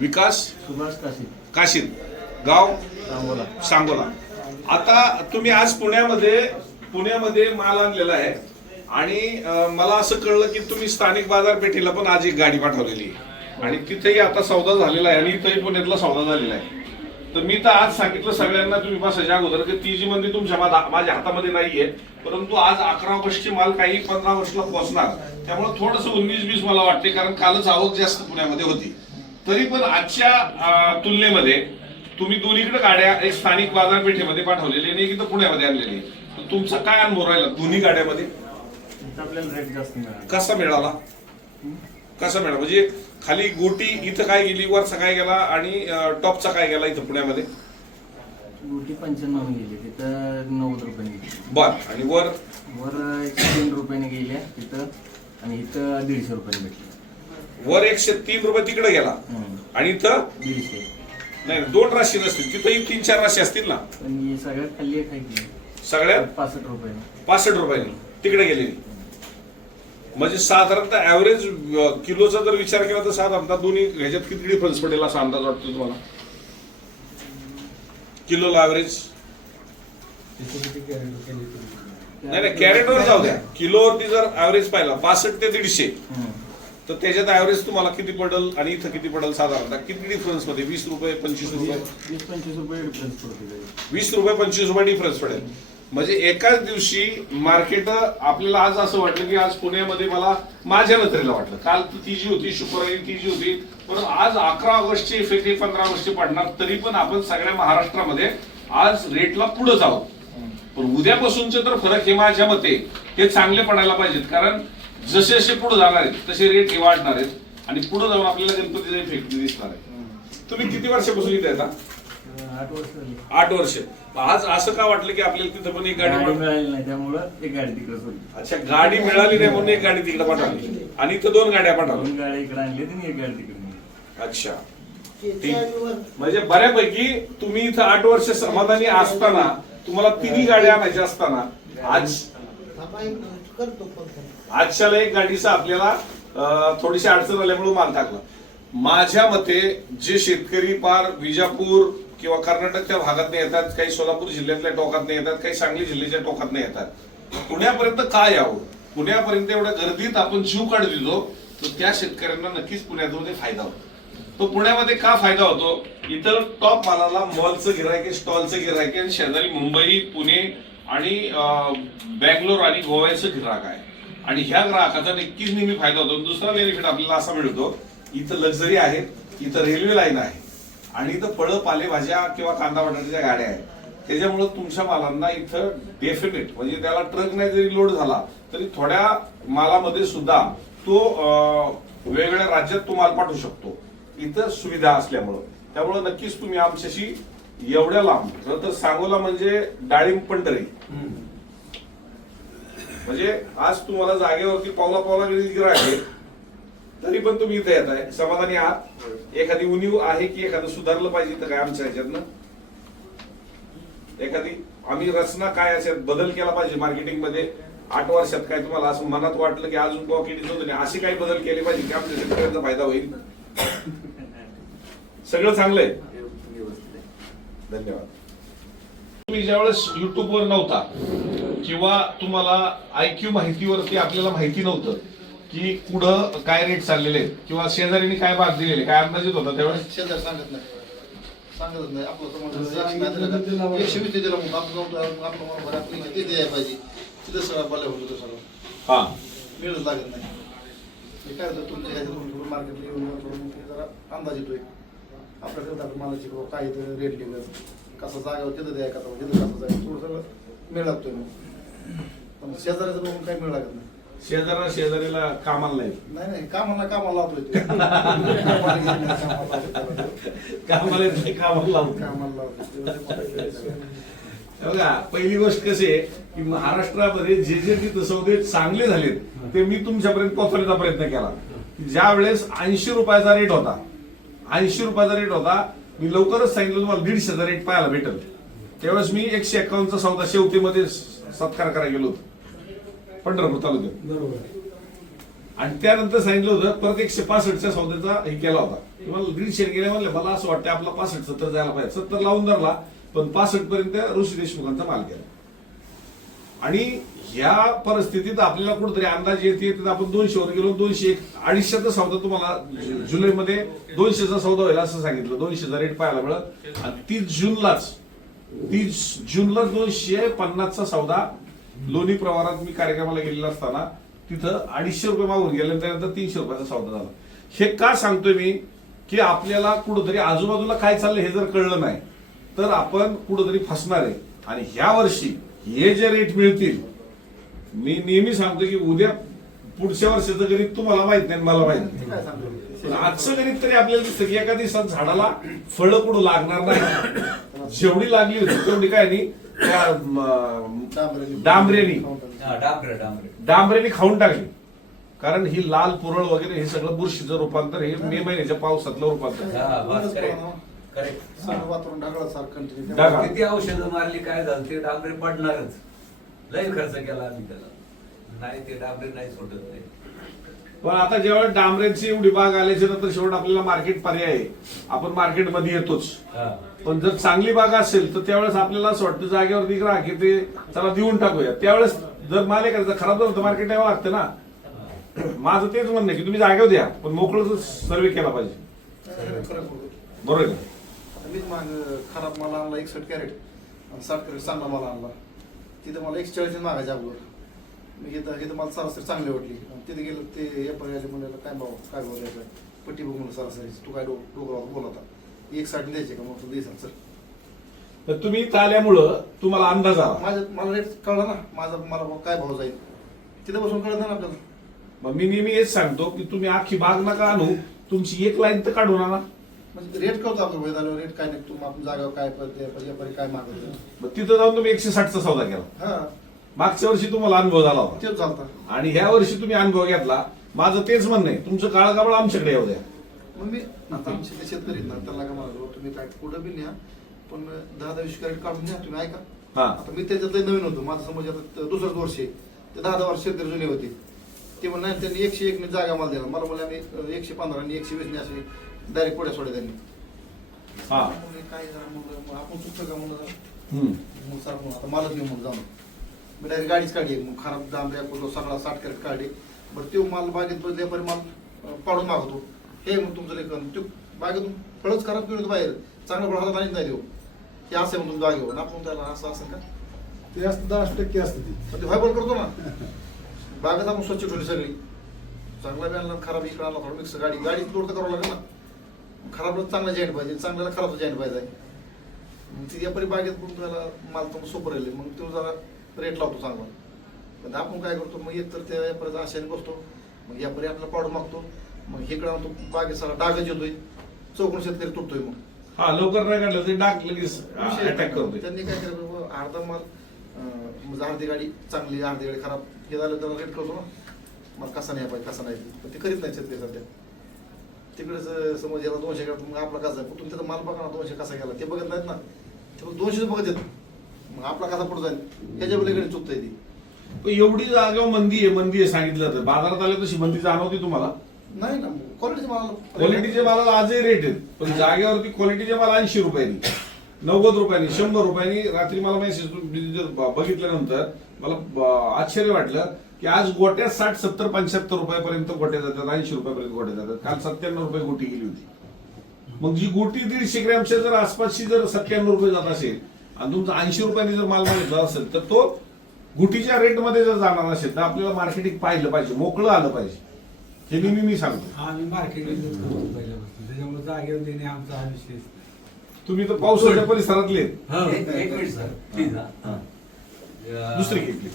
विकास? सुभाष काशी काशीद गाव? सांगोला. सांगोला. आता तुम्ही आज पुण्यामध्ये पुण्यामध्ये माल आणलेला आहे. आणि मला असं कळलं की तुम्ही स्थानिक बाजारपेठेला पण आज एक गाडी पाठवलेली आहे. आणि तिथेही आता सौदा झालेला आहे आणि इथेही पुण्यातला सौदा झालेला आहे. तर मी तर आज सांगितलं सगळ्यांना तुम्ही बसायच्या अगोदर की ती जी मंदी तुमच्या माझ्या हातामध्ये नाहीये परंतु आज अकरा वर्षची माल काही पंधरा वर्षला पोहोचणार. त्यामुळे थोडस उन्नीस बीस मला वाटते कारण कालच आवक जास्त पुण्यामध्ये होती. तरी पण आजच्या तुलनेमध्ये तुम्ही दोन्हीकडे गाड्या एक स्थानिक बाजारपेठेमध्ये पाठवलेली आणि एक इथं पुण्यामध्ये आणलेली तुमचा काय अनुभव राहिला दोन्ही गाड्यामध्ये? आपल्याला रेट जास्त मिळाला. कसा मिळाला? कसा मिळाला? म्हणजे खाली गोटी इथं काय गेली वरचा काय गेला आणि टॉपचा काय गेला इथं पुण्यामध्ये? गुटी पंच्याण्णव गेली तिथं नव्वद रुपयाने गेली. बर. आणि वर? वर एकशे तीन रुपयाने गेल्या तिथं आणि इथं दीडशे रुपयाने भेटली. वर एकशे तीन रुपये तिकडे गेला. आणि इथं दीडशे. नाही दोन राशी नसतील. तिथंही तीन चार राशी असतील ना. पण ही सगळ्यात आहे पासष्ट रुपयांनी तिकडे गेलेली. म्हणजे साधारणतः ऍव्हरेज किलोचा जर विचार केला तर साधारणतः दोन्ही ह्याच्यात किती डिफरन्स पडेल असा अंदाज वाटतो तुम्हाला? किलोला ऍव्हरेज नाही नाही कॅरेटवर जाऊ द्या. किलोवरती जर ऍव्हरेज पाहिला पासष्ट ते दीडशे. तर त्याच्यात ऍव्हरेज तुम्हाला किती पडेल आणि इथं किती पडेल साधारणतः? किती डिफरन्समध्ये? वीस रुपये पंचवीस रुपये? वीस पंचवीस रुपये डिफरन्स पडते त्याच्यात. वीस रुपये पंचवीस रुपये डिफरन्स पडेल. म्हणजे एकाच दिवशी मार्केट आपल्याला आज असं वाटलं की आज पुण्यामध्ये मला माझ्या नजरेला वाटलं. काल ती जी होती शुक्रवारी ती जी होती. पण आज अकरा ऑगस्टची इफेक्टिव्ह पंधरा ऑगस्टची पडणार तरी पण आपण सगळ्या महाराष्ट्रामध्ये आज रेटला पुढे जाऊ. पण उद्यापासूनचे तर फरक हे माझ्या मते हे चांगले पडायला पाहिजेत. कारण जसे जसे पुढे जाणार आहेत तसे रेट हे वाढणार आहेत आणि पुढे जाऊन आपल्याला गणपतीचा इफेक्ट दिसणार आहे. तुम्ही किती वर्षापासून इथे येता? आठ वर्ष झाली. आठ वर्ष. आज असं का वाटलं की आपल्याला तिथं पण एक गाडी मिळाली? नाही त्यामुळं एक गाडी तिकडे सोडली अच्छा गाडी मिळाली नाही म्हणून एक गाडी तिकडे पाठवली. आणि इथं दोन गाड्या पाठवल्या. दोन गाड्या इकडे आणली आणि एक गाडी तिकडे नेली. अच्छा. ठीक. म्हणजे बऱ्यापैकी तुम्ही इथं आठ वर्ष समाधानी असताना तुम्हाला तिन्ही गाड्या आणायच्या असताना आज आजच्याला एक गाडीचा आपल्याला थोडीशी अडचण आल्यामुळे माल टाकला. माझ्या मते जे शेतकरी पार विजापूर किंवा कर्नाटकच्या भागात येतात काही सोलापूर जिल्ह्यातल्या टोकात येतात काही सांगली जिल्ह्याच्या टोकात येतात पुण्यापर्यंत का यावं? पुण्यापर्यंत एवढ्या गर्दीत आपण जीव काढ दिलो तर त्या शेतकऱ्यांना नक्कीच पुण्यामध्ये फायदा होतो. तो पुण्यामध्ये का फायदा होतो? इतर टॉप मालाला मॉलचं गिरायक स्टॉलचं गिरायक आणि शेजारी मुंबई पुणे आणि बँगलोर आणि गोव्याचं ग्राहक आहे. आणि ह्या ग्राहकाचा नक्कीच नेहमी फायदा होतो. दुसरा बेनिफिट आपल्याला असा मिळतो इथं लक्झरी आहे इथं रेल्वे लाईन आहे आणि इथं फळं पालेभाज्या किंवा कांदा बटाट्याच्या गाड्या आहेत. त्याच्यामुळे तुमच्या मालांना इथं डेफिनेट म्हणजे त्याला ट्रक नाही जरी लोड झाला तरी थोड्या मालामध्ये सुद्धा तो वेगवेगळ्या राज्यात तो माल पाठवू शकतो. इथं सुविधा असल्यामुळं. त्यामुळे नक्कीच तुम्ही आमच्याशी एवढ्या लांब. तर सांगोला म्हणजे डाळिंब पंढरी म्हणजे आज तुम्हाला जागेवरती पावला पावला गिरा आहे तरी पण तुम्ही इथे येत आहे समाधानी आहात. एखादी उणीव आहे की एखादं सुधारलं पाहिजे तर काय आमच्या ह्याच्यातनं? एखादी आम्ही रचना काय असेल बदल केला पाहिजे मार्केटिंगमध्ये आठ वर्षात काय तुम्हाला असं मनात वाटलं की अजून पॉकेट होतं नाही असे काही बदल केले पाहिजे की आमच्या शेतकऱ्यांचा फायदा होईल? सगळं चांगलं आहे व्यवस्थित आहे. धन्यवाद. तुम्ही ज्यावेळेस युट्यूबवर नव्हता किंवा तुम्हाला आयक्यू माहितीवरती आपल्याला माहिती नव्हतं की कुठं काय रेट चाललेले आहेत किंवा शेजारीने काय भाग दिलेले काय अंदाजित होता त्यावेळेस? शेजार सांगत नाही. सांगतच नाही. आपलं समाज एकशे वीस दिला मग. आपलं नव्हतं, आपलं म्हणून बरं, आपलं किती द्यायला पाहिजे. तिथं सगळं बले होतो सगळं हा. मिळच लागत नाही. हे काय होतं तुमच्या मार्केटला येऊन जरा अंदाज येतोय. आपल्याकडे जातं मालाची बाबा काय इथं रेट लिहिलं कसं जागेवर तिथं द्या का तिथं कसं जायचं थोडं सगळं मिळ लागतोय मग पण शेजाऱ्याचं बघून काही मिळ लागत नाही शेजारा शेजारीला कामाला नाही नाही नाही कामाला कामाला लावतोय ते. कामाला कामाला लावतोय. कामाला येत नाही, कामाला लावतो. कामाला लावतोय. बघा पहिली गोष्ट कशी आहे की महाराष्ट्रामध्ये जे जे तिथं सौदे चांगले झालेत ते मी तुमच्यापर्यंत पोहोचवण्याचा प्रयत्न केला ज्या वेळेस ऐंशी रुपयाचा रेट होता ऐंशी रुपयाचा रेट होता. मी लवकरच सांगितलं तुम्हाला दीडशेचा रेट पाहायला भेटेल. त्यावेळेस मी एकशे एक्कावन्नचा सौदा शेवटीमध्ये सत्कार करायला गेलो होतो. पंढरपूर तालुक्यात. आणि त्यानंतर सांगितलं होतं परत एकशे पासष्टच्या सौद्याचा हे केला होता. मला दीडशे गेले म्हणले मला असं वाटतं आपला पासष्ट सत्तर जायला पाहिजे. सत्तर लावून धरला पण पासष्ट पर्यंत ऋषी देशमुखांचा माल गेला. आणि या परिस्थितीत आपल्याला कुठेतरी अंदाज येते तर आपण दोनशे वर गेलो दोनशे एक अडीचशेचा सौदा तुम्हाला जुलैमध्ये दोनशेचा सौदा होईल असं सांगितलं. दोनशेचा रेट पाहायला मिळत आणि तीस जूनलाच तीस जूनला दोनशे पन्नासचा सौदा लोणी प्रवारात मी कार्यक्रमाला गेलेला असताना तिथं अडीचशे रुपये मागून गेले त्यानंतर तीनशे रुपयाचा सौदा झाला. हे का सांगतोय मी? की आपल्याला कुठंतरी आजूबाजूला काय चाललं हे जर कळलं नाही तर आपण कुठंतरी फसणार आहे. आणि ह्या वर्षी हे जे रेट मिळतील मी नेहमी सांगतो की उद्या पुढच्या वर्षाचं गणित तुम्हाला माहीत नाही मला माहीत नाही. ते काय सांगतो? पण आजचं गणित तरी आपल्याला दिसतं की एका दिवसात झाडाला फळं कुठं लागणार नाही. जेवढी लागली होती तेवढी काय नाही त्या डांबरेनी. डांबरे डांबरे. डांबरेनी खाऊन टाकली. कारण ही लाल पुरळ वगैरे हे सगळं बुरशीचं रूपांतर हे मे महिन्याच्या पावसातलं रूपांतर. करेक्ट वातावरण ढगाळ. किती औषधं मारली काय झालं ते डांबरे पडणारच. लय खर्च केला आम्ही त्याला. नाही ते डांबरे नाही सोडत नाही पण आता जेव्हा डांबरेची एवढी बाग आल्याच्यानंतर शेवट आपल्याला मार्केट पर्याय आहे. आपण मार्केटमध्ये येतोच. हा. पण जर चांगली बाग असेल तर त्यावेळेस आपल्याला असं वाटतं जागेवरती ग्राहक आहे ते चला देऊन टाकूया. त्यावेळेस जर माल एखादा खराब झालं तर मार्केट यावं लागतं ना. माझं तेच म्हणणं आहे की तुम्ही जागेवर द्या पण मोकळं सर्वे केला पाहिजे. बरोबर आहे. का? मीच माग खराब माल आणला एकसठ कॅरेट आणि साठ कॅरेट चांगला माल आणला. तिथं मला एकशे चाळीस मागायच्या अगोदर. मी इथं इथं मला सरासरी चांगली वाटली. आणि तिथे गेलं ते व्यापारी आले म्हणलं काय भाऊ काय द्यायचं? पट्टी बघ म्हणलं सरासरी. तू काय डो डोकं बोलता एक साठ द्यायचे का? मग तू दे सर तर तुम्ही इथं आल्यामुळं तुम्हाला अंदाज आला. माझ्या मला रेट कळला ना. माझा मला काय भाव जाईल? तिथे बसून कळत ना आपल्याला. मग मी नेहमी हेच सांगतो की तुम्ही अख्खी बाग नका आणू? तुमची एक लाईन तर काढून आणा. म्हणजे रेट कळतो आपलं वय झालं रेट काय तुम्ही आपण जागा काय पडते व्यापारी काय मागत मग तिथं जाऊन तुम्ही एकशे साठचा सौदा केला. हा. मागच्या वर्षी तुम्हाला अनुभव झाला होता. तेच चालतं आणि ह्या वर्षी तुम्ही अनुभव घेतला. माझं तेच म्हणणं आहे. तुमचं काळ काळ आमच्याकडे येऊ द्या. मग मी आता आमचे ते शेतकरी आहेत ना त्याला काय म्हणालो तुम्ही काय कुठं बी न्या पण दहा दहा वीस कॅरेट काढून न्या तुम्ही ऐका. हा. आता मी त्याच्यात नवीन होतो. माझं समज आता दुसरंच वर्ष आहे. ते दहा दहा वर्ष शेतकरी जुने होते. ते म्हणून त्यांनी एकशे एक जागा मला दिला. मला म्हणले आम्ही एकशे पंधरा आणि एकशे वीस असे डायरेक्ट पुढे सोडे त्यांनी. हा. म्हणले, काय जरा म्हणलं, मग आपण चुकतं का म्हणलं हम्म. मग सर मग आता मालच घेऊन मग जाऊन. मी डायरेक्ट गाडीच काढली मग खराब दांबऱ्या कुठं सगळा साठ कॅरेट काढली. बरं तो माल बागेत बदले पण माल अं, पाडून मागवतो हे मग तुमचं लेखन. तो बागेतून फळच खराब येतो बाहेर. चांगलं फळ हातात आणत नाही देऊ हे असं आहे म्हणून जागेवर. ना आपण त्याला असं असं का? ते असतं दहा टक्के असतं ती. पण ते व्हायबल करतो ना. बागेत आपण स्वच्छ ठेवली सगळी. चांगला बी आणला खराब इकडे आणला थोडं मिक्स गाडी. गाडी लोड तर करावं लागेल ना. खराबला चांगला जॉईंट पाहिजे चांगल्याला खराब जॉईंट पाहिजे. मग ती व्यापारी बागेत मग त्याला माल तो सोपं राहिले मग तो जरा रेट लावतो चांगला. पण आपण काय करतो मग एक तर त्या व्यापाऱ्याचा आशेने बसतो. मग व्यापारी आपल्याला पाडू मागतो. मग इकडे आणतो बागेत सगळा डागच येतोय. चौकोन शेतकरी तुटतोय मग. हा लवकर नाही काढलं ते डाक लगेच अटॅक करतोय. त्यांनी काय केलं बाबा, अर्धा माल अं, म्हणजे अर्धी गाडी चांगली अर्धी गाडी खराब. हे झालं त्याला रेट करतो ना. मग कसा नाही पाहिजे कसा नाही पण ते करीत नाही शेतकरी सध्या. तिकडेच अं, समज याला दोनशे गेला मग आपला कसा आहे? तुम्ही त्याचा माल बघा ना दोनशे कसा गेला? ते बघत नाहीत ना. ते फक्त दोनशेच बघत येत मग आपला कसा पुढे जाईल? ह्याच्या पलीकडे चुकतंय ती. पण एवढी जागा मंदी आहे मंदी आहे सांगितलं तर. बाजारात आल्या तशी मंदी जाणवती तुम्हाला? नाही ना क्वालिटीचे माल क्वालिटीच्या मालाला आजही रेट आहेत. पण जागेवरती क्वालिटीचे माल ऐंशी रुपयांनी नव्वद रुपयांनी शंभर रुपयांनी रात्री मला मेसेज बघितल्यानंतर मला आश्चर्य वाटलं की आज गोट्या साठ सत्तर पंच्याहत्तर रुपयापर्यंत गोट्या जातात ऐंशी रुपयापर्यंत गोट्या जातात. काल सत्त्याण्णव रुपये गोटी गेली होती. मग जी गोटी दीडशे ग्रॅमच्या जर आसपासची जर सत्त्याण्णव रुपये जात असेल आणि तुमचा ऐंशी रुपयांनी जर माल मागितला असेल तर तो गुटीच्या रेटमध्ये जर जाणार असेल तर आपल्याला मार्केटिंग पाहिलं पाहिजे मोकळं आलं पाहिजे. हे नेहमी मी सांगतो. आम्ही मार्केटिंगच त्याच्यामुळे जागेवर देणे आमचा हा विषय तुम्ही तर पावसाच्या परिसरातले आहेत. एक एक मिनिट सर. प्लीज दुसरी घेतली.